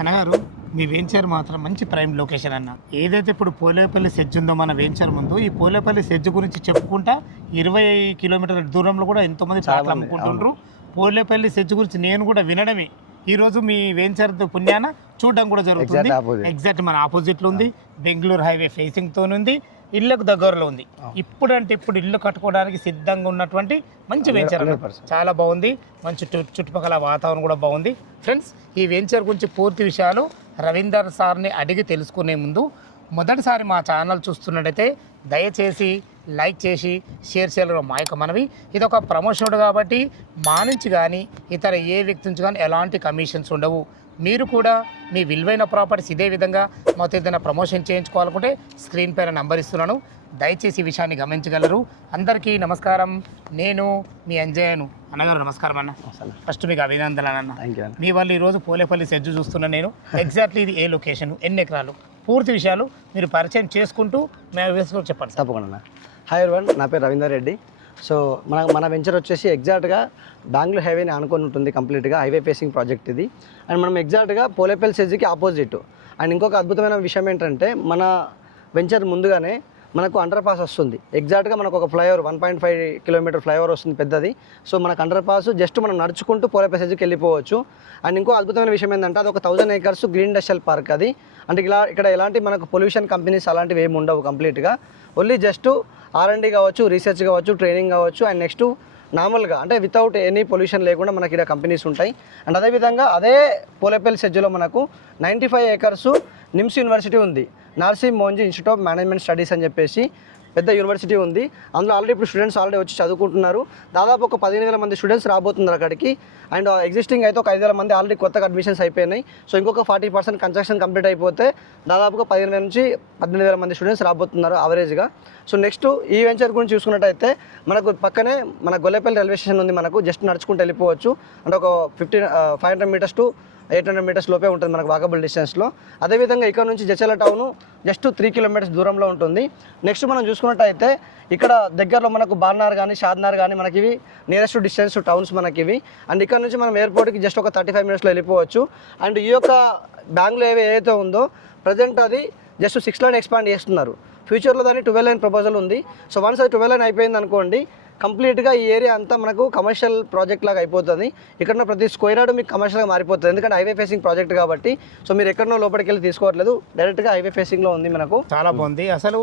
అన్నగారు మీ వెంచర్ మాత్రం మంచి ప్రైమ్ లొకేషన్ అన్న. ఏదైతే ఇప్పుడు పోలేపల్లి సెజ్ ఉందో మన వెంచర్ ముందు, ఈ పోలేపల్లి సెజ్ గురించి చెప్పుకుంటా 20 కిలోమీటర్ల దూరంలో కూడా ఎంతోమంది ప్లాట్లు అమ్ముకుంటుండ్రు. పోలేపల్లి సెజ్ గురించి నేను కూడా వినడమే, ఈరోజు మీ వెంచర్ పుణ్యాన చూడడం కూడా జరుగుతుంది. ఎగ్జాక్ట్ మన ఆపోజిట్లో ఉంది, బెంగళూరు హైవే ఫేసింగ్తో ఉంది, ఇళ్ళకు దగ్గరలో ఉంది. ఇప్పుడంటే ఇప్పుడు ఇల్లు కట్టుకోవడానికి సిద్ధంగా ఉన్నటువంటి మంచి వెంచర్, చాలా బాగుంది. మంచి చుట్టుపక్కల వాతావరణం కూడా బాగుంది. ఫ్రెండ్స్, ఈ వెంచర్ గురించి పూర్తి విషయాలు రవీందర్ సార్ని అడిగి తెలుసుకునే ముందు, మొదటిసారి మా ఛానల్ చూస్తున్నట్టయితే దయచేసి లైక్ చేసి షేర్ చేయడం మా యొక్క మనవి. ఇది ఒక ప్రమోషన్ కాబట్టి మా నుంచి కానీ ఇతర ఏ వ్యక్తి నుంచి కానీ ఎలాంటి కమిషన్స్ ఉండవు. మీరు కూడా మీ విలువైన ప్రాపర్టీస్ ఇదే విధంగా మాతో ఏదైనా ప్రమోషన్ చేయించుకోవాలనుకుంటే స్క్రీన్ పైన నంబర్ ఇస్తున్నాను, దయచేసి ఈ విషయాన్ని గమనించగలరు. అందరికీ నమస్కారం, నేను మీ అంజయ్యను. అన్నగారు నమస్కారం అన్న. ఫస్ట్ మీకు అభినందనలు అన్న. మీ వాళ్ళు ఈరోజు పోలేపల్లి సెజ్ చూస్తున్నాను నేను. ఎగ్జాక్ట్లీ ఇది ఏ లొకేషన్, ఎన్ని ఎకరాలు, పూర్తి విషయాలు మీరు పరిచయం చేసుకుంటూ మేము వేసుకొని చెప్పండి. తప్పకుండా. హాయ్ ఎవరివన్, నా పేరు రవీందర్ రెడ్డి. సో మన వెంచర్ వచ్చేసి ఎగ్జాక్ట్గా బెంగళూరు హైవేని ఆనుకొని ఉంటుంది. కంప్లీట్గా హైవే ఫేసింగ్ ప్రాజెక్ట్ ఇది. అండ్ మనం ఎగ్జాక్ట్గా పోలేపల్లి సెజ్కి ఆపోజిట్. అండ్ ఇంకొక అద్భుతమైన విషయం ఏంటంటే, మన వెంచర్ ముందుగానే మనకు అండర్ పాస్ వస్తుంది. ఎగ్జాక్ట్గా మనకు ఒక ఫ్లైఓవర్ 1.5 కిలోమీటర్ ఫ్లైఓవర్ వస్తుంది, పెద్దది. సో మనకు అండర్ పాస్ జస్ట్ మనం నడుచుకుంటూ పోలేపల్లి సెజ్కి వెళ్ళిపోవచ్చు. అండ్ ఇంకో అద్భుతమైన విషయం ఏంటంటే, అది ఒక 1000 acres గ్రీన్ ఇండస్ట్రియల్ పార్క్. అది అంటే ఇక్కడ ఎలాంటి మనకు పొల్యూషన్ కంపెనీస్ అలాంటివి ఏమి ఉండవు. కంప్లీట్గా ఓన్లీ జస్ట్ R&D కావచ్చు, రీసెర్చ్ కావచ్చు, ట్రైనింగ్ కావచ్చు, అండ్ నెక్స్ట్ నార్మల్గా అంటే వితౌట్ ఎనీ పొల్యూషన్ లేకుండా మనకి ఇక్కడ కంపెనీస్ ఉంటాయి. అండ్ అదేవిధంగా అదే పోలేపల్లి సెజ్లో మనకు 95 acres నిమ్స్ యూనివర్సిటీ ఉంది. Narsee మోంజీ institute of management studies అని చెప్పేసి పెద్ద యూనివర్సిటీ ఉంది. అందులో ఆల్రెడీ ఇప్పుడు స్టూడెంట్స్ ఆల్రెడీ వచ్చి చదువుకుంటున్నారు. దాదాపు ఒక 15,000 మంది స్టూడెంట్స్ రాబోతున్నారు అక్కడికి. అండ్ ఎగ్జిస్టింగ్ అయితే ఒక 5,000 మంది ఆల్రెడీ కొత్తగా అడ్మిషన్స్ అయిపోయినాయి. సో ఇంకొక 40% కన్స్ట్రక్షన్ కంప్లీట్ అయిపోతే దాదాపుగా 15,000 నుంచి 18,000 మంది స్టూడెంట్స్ రాబోతున్నారు యావరేజ్గా. సో నెక్స్ట్ ఈ వెంచర్ గురించి చూసుకున్నట్టయితే మనకు పక్కనే మన గొల్లేపల్లి రైల్వే స్టేషన్ ఉంది. మనకు జస్ట్ నడుచుకుంటూ వెళ్ళిపోవచ్చు. అంటే ఒక 500 మీటర్స్ టు 800 మీటర్స్ లోపే ఉంటుంది మనకు వాకబుల్ డిస్టెన్స్లో. అదేవిధంగా ఇక్కడ నుంచి జచల టౌన్ జస్ట్ 3 కిలోమీటర్స్ దూరంలో ఉంటుంది. నెక్స్ట్ మనం చూసుకున్నట్టయితే ఇక్కడ దగ్గరలో మనకు బార్నార్ కానీ షాద్నార్ కానీ మనకి ఇవి నియరెస్ట్ డిస్టెన్స్ టౌన్స్ మనకి ఇవి. అండ్ ఇక్కడ నుంచి మనం ఎయిర్పోర్ట్కి జస్ట్ ఒక 35 మినిట్స్లో వెళ్ళిపోవచ్చు. అండ్ ఈ యొక్క బెంగళూరు హైవే ఏదైతే ఉందో ప్రజెంట్ అది జస్ట్ 6 లైన్ ఎక్స్పాండ్ చేస్తున్నారు. ఫ్యూచర్లో దాన్ని 12 లైన్ ప్రపోజల్ ఉంది. సో వన్స్ అది 12 లైన్ అయిపోయింది అనుకోండి, కంప్లీట్గా ఈ ఏరియా అంతా మనకు కమర్షియల్ ప్రాజెక్ట్ లాగా అయిపోతుంది. ఇక్కడ ప్రతి స్క్వేర్ యార్డ్ మీకు కమర్షియల్గా మారిపోతుంది. ఎందుకంటే హైవే ఫేసింగ్ ప్రాజెక్ట్ కాబట్టి. సో మీరు ఎక్కడనో లోపలికి వెళ్ళి తీసుకోవట్లేదు, డైరెక్ట్గా హైవే ఫేసింగ్లో ఉంది మనకు. చాలా బాగుంది. అసలు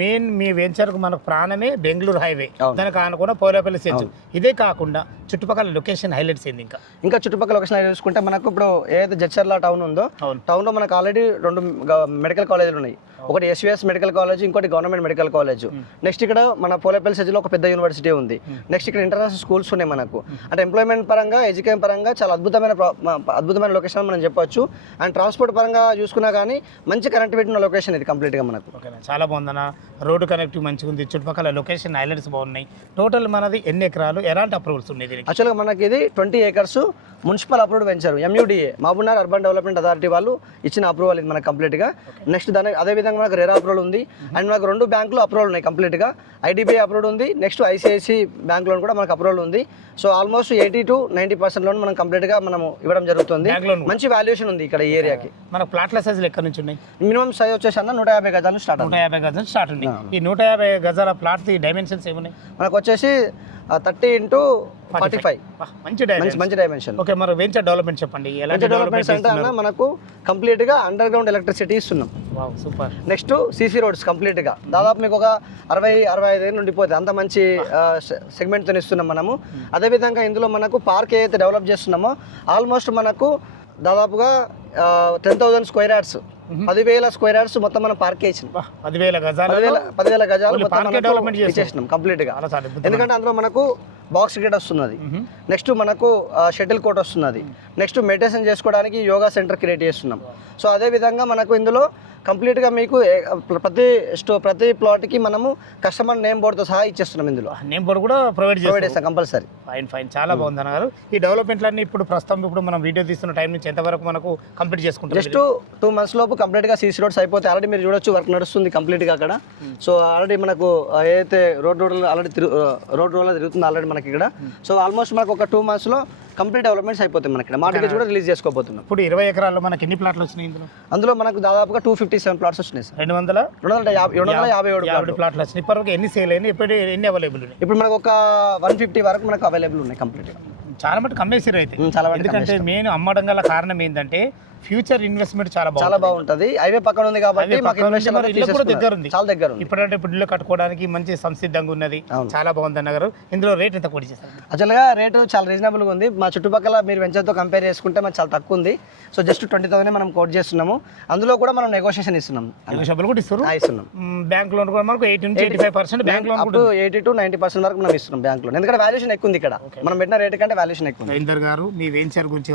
మెయిన్ మీ వెంచర్కు మనకు ప్రాణమే బెంగళూరు హైవే, దానికి ఆనుకున్న పోలేపల్లి సెజ్. ఇదే కాకుండా చుట్టుపక్కల లొకేషన్ హైలైట్స్ ఏంది? ఇంకా చుట్టుపక్కల లొకేషన్ హైలైట్ చూసుకుంటే మనకు ఇప్పుడు ఏదైతే జడ్చర్ల టౌన్ ఉందో, టౌన్లో మనకు ఆల్రెడీ 2 మెడికల్ కాలేజీలు ఉన్నాయి. ఒకటి SVS మెడికల్ కాలేజ్, ఇంకోటి గవర్నమెంట్ మెడికల్ కాలేజ్. నెక్స్ట్ ఇక్కడ మన పోలేపల్లి సెజ్లో ఒక పెద్ద యూనివర్సిటీ ఉంది. నెక్స్ట్ ఇక్కడ ఇంటర్నేషనల్ స్కూల్స్ ఉన్నాయి మనకు. అంటే ఎంప్లాయ్మెంట్ పరంగా, ఎడ్యుకేషన్ పరంగా చాలా అద్భుతమైన లొకేషన్ మనం చెప్పొచ్చు. అండ్ ట్రాన్స్పోర్ట్ పరంగా చూసుకున్నా కానీ మంచి కనెక్టివిటీ ఉన్న లొకేషన్ ఇది కంప్లీట్గా మనకు. చాలా బాగుందన్న, రోడ్డు కనెక్టివ్ మంచిగా ఉంది, చుట్టుపక్కల లొకేషన్ హైలైట్స్ బాగున్నాయి. టోటల్ మనది ఎన్ని ఎకరాలు, ఎలాంటి అప్రూవల్స్ ఉన్నాయి? యాక్చువల్గా మనకి ఇది 20 acres municipal approved venture. MUDA Mahabubnagar urban development authority వాళ్ళు ఇచ్చిన అప్రూవల్ ఇది మనకు కంప్లీట్గా. నెక్స్ట్ దాని అదేవిధంగా మనకు రెరా అప్రూవల్ ఉంది. అండ్ మనకు 2 బ్యాంకులు అప్రూవల్ ఉన్నాయి కంప్లీట్గా. IDBI అప్రూవల్ ఉంది, నెక్స్ట్ ICICI బ్యాంక్ లోన్ కూడా మనకు అప్రూవల్ ఉంది. సో ఆల్మోస్ట్ 80 to 90% లోన్ మనం కంప్లీట్గా మనము ఇవ్వడం జరుగుతుంది. మంచి వాల్యుయేషన్ ఉంది ఇక్కడ ఈ ఏరియాకి. మన ప్లాట్ల సైజులు ఎక్కడి నుంచి ఉన్నాయి? మినిమం సైజ్ వచ్చేసి అన్న 150 గజాలు స్టార్ట్. 150 గజాలు స్టార్ట్ ఉంది. ఈ 150 గజాల ప్లాట్ డైమెన్షన్స్ ఏమున్నాయి? మనకు వచ్చేసి 30 into 45. మంచి డైమెన్షన్. ఓకే, మరి వెంచర్ డెవలప్మెంట్ చెప్పండి. ఎలాంటి డెవలప్మెంట్స్ అంటే అన్న మనకు కంప్లీట్గా అండర్ గ్రౌండ్ ఎలక్ట్రిసిటీ ఇస్తున్నాం. సూపర్. నెక్స్ట్ CC రోడ్స్ కంప్లీట్గా దాదాపు మీకు ఒక 60-65 ఏళ్ళు ఉండిపోతుంది, అంత మంచి సెగ్మెంట్తో ఇస్తున్నాం మనము. అదేవిధంగా ఇందులో మనకు పార్క్ ఏదైతే డెవలప్ చేస్తున్నామో ఆల్మోస్ట్ మనకు దాదాపుగా 10,000 స్క్వేర్ యార్డ్స్, 10,000 స్క్వేర్ యార్డ్స్ మొత్తం మనం పార్క్ చేసినాం. 10,000 గజాలు చేసినాం కంప్లీట్గా. ఎందుకంటే అందులో మనకు బాక్స్ క్రికెట్ వస్తున్నది, నెక్స్ట్ మనకు షటిల్ కోర్ట్ వస్తున్నది, నెక్స్ట్ మెడిటేషన్ చేసుకోవడానికి యోగా సెంటర్ క్రియేట్ చేస్తున్నాం. సో అదేవిధంగా మనకు ఇందులో కంప్లీట్గా మీకు ప్రతి ప్లాట్కి మనము కస్టమర్ నేమ్ బోర్డుతో సహా ఇచ్చేస్తున్నాం. ఇందులో నేమ్ బోర్డు కూడా ప్రొవైడ్ చేస్తాం కంపల్సరీ. ఫైన్ చాలా బాగుంది అన్నారు. ఈ డెవలప్మెంట్లన్నీ ఇప్పుడు ప్రస్తుతం ఇప్పుడు మనం వీడియో తీస్తున్న టైం నుంచి ఎంతవరకు మనకు కంప్లీట్ చేసుకుంటాం? జస్ట్ 2 months లోపు కంప్లీట్గా CC రోడ్స్ అయిపోతే ఆల్రెడీ మీరు చూడొచ్చు, వర్క్ నడుస్తుంది కంప్లీట్గా అక్కడ. సో ఆల్రెడీ మనకు ఏదైతే రోడ్ రోడ్లో తిరుగుతుంది ఆల్రెడీ మనకి ఇక్కడ. సో ఆల్మోస్ట్ మనకు ఒక 2 months కంప్లీట్ డెవలప్మెంట్స్ అయిపోతాయి మనకి మార్కెట్ కూడా రిలీజ్ చేసుకోబోతున్నాం. ఇప్పుడు 20 ఎకరాల్లో మనకి ఎన్ని ప్లాట్లు వచ్చినాయి ఇందులో? అందులో మనకు దాదాపుగా 257 ప్లాట్స్ వచ్చినాయి సార్. 257 ప్లాట్లు వచ్చినాయి. ఇప్పటివరకు ఎన్ని సేల్ అయినాయి, ఇప్పుడు ఎన్ని అవైలబుల్ ఉన్నాయి? ఇప్పుడు మనకు ఒక 150 వరకు మనకు అవైలబుల్ ఉన్నాయి కంప్లీట్గా. చాలా మటుకు అమ్మేసారు అయితే. చాలా మటుకు ఎందుకంటే మెయిన్ అమ్మడం గల కారణం ఏంటంటే ఫ్యూచర్ ఇన్వెస్ట్మెంట్ చాలా బాగుంటుంది. హైవే పక్కన ఉంది కాబట్టి దగ్గర ఉంది, చాలా దగ్గర ఉంది. ఇప్పుడంటే ఇప్పుడు ఇల్లు కట్టుకోవడానికి మంచి సంసిద్ధంగా ఉన్నది, చాలా బాగుంది అన్నారు. ఇందులో రేట్ ఎంత కోట్ చేస్తారు? యాక్చువల్గా రేటు చాలా రీజనబుల్గా ఉంది. మా చుట్టుపక్కల మీరు వెంచర్తో కంపేర్ చేసుకుంటే మనకు చాలా తక్కువ ఉంది. సో జస్ట్ 20,000 మనం కోట్ చేస్తున్నాము. అందులో కూడా మనం నెగోషియేషన్ ఇస్తున్నాం. ఇస్తున్నాం. బ్యాంక్ లోన్ కూడా మనకు 80 నుంచి 85% బ్యాంక్ లోన్ 80 to 90% వరకు మనం ఇస్తున్నాం బ్యాంక్ లోన్. ఎందుకంటే వాల్యుయేషన్ ఎక్కువ ఉంది ఇక్కడ, మనం పెట్టిన రేట్ కంటే వాల్యుయేషన్ ఎక్కువ. రవీందర్ గారు మీ వెంచర్ గురించి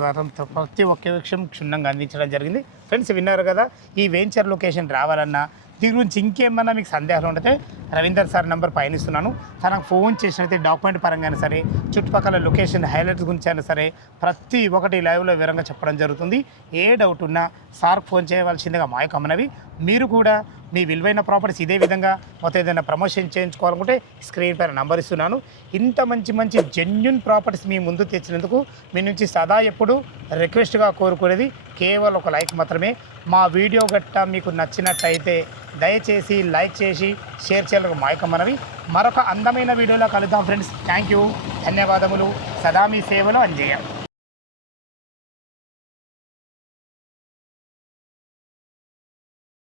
ప్రతి ఒక్క విషయం క్షుణ్ణంగా అందించడం జరిగింది. ఫ్రెండ్స్ విన్నారు కదా, ఈ వెంచర్ లొకేషన్ రావాలన్నా దీని గురించి ఇంకేమన్నా మీకు సందేహాలు ఉంటే రవీందర్ సార్ నెంబర్ పైన ఇస్తున్నాను. తనకు ఫోన్ చేసినైతే డాక్యుమెంట్ పరంగా అయినా సరే, చుట్టుపక్కల లొకేషన్ హైలైట్స్ గురించి అయినా సరే ప్రతి ఒక్కటి లైవ్లో వివరంగా చెప్పడం జరుగుతుంది. ఏ డౌట్ ఉన్నా సార్ ఫోన్ చేయవలసిందిగా మా యొక్క మనవి. మీరు కూడా మీ విలువైన ప్రాపర్టీస్ ఇదే విధంగా మొత్తం ఏదైనా ప్రమోషన్ చేయించుకోవాలనుకుంటే స్క్రీన్ పైన నంబర్ ఇస్తున్నాను. ఇంత మంచి మంచి జెన్యున్ ప్రాపర్టీస్ మీ ముందు తెచ్చినందుకు మీ నుంచి సదా ఎప్పుడు రిక్వెస్ట్గా కోరుకునేది కేవలం ఒక లైక్ మాత్రమే. మా వీడియో గట్టా మీకు నచ్చినట్టయితే దయచేసి లైక్ చేసి షేర్ చేయాలని మా యొక్క మనవి. మరొక అందమైన వీడియోలో కలుద్దాం ఫ్రెండ్స్. థ్యాంక్ యూ, ధన్యవాదములు. సదా మీ సేవలో అంజయ్య.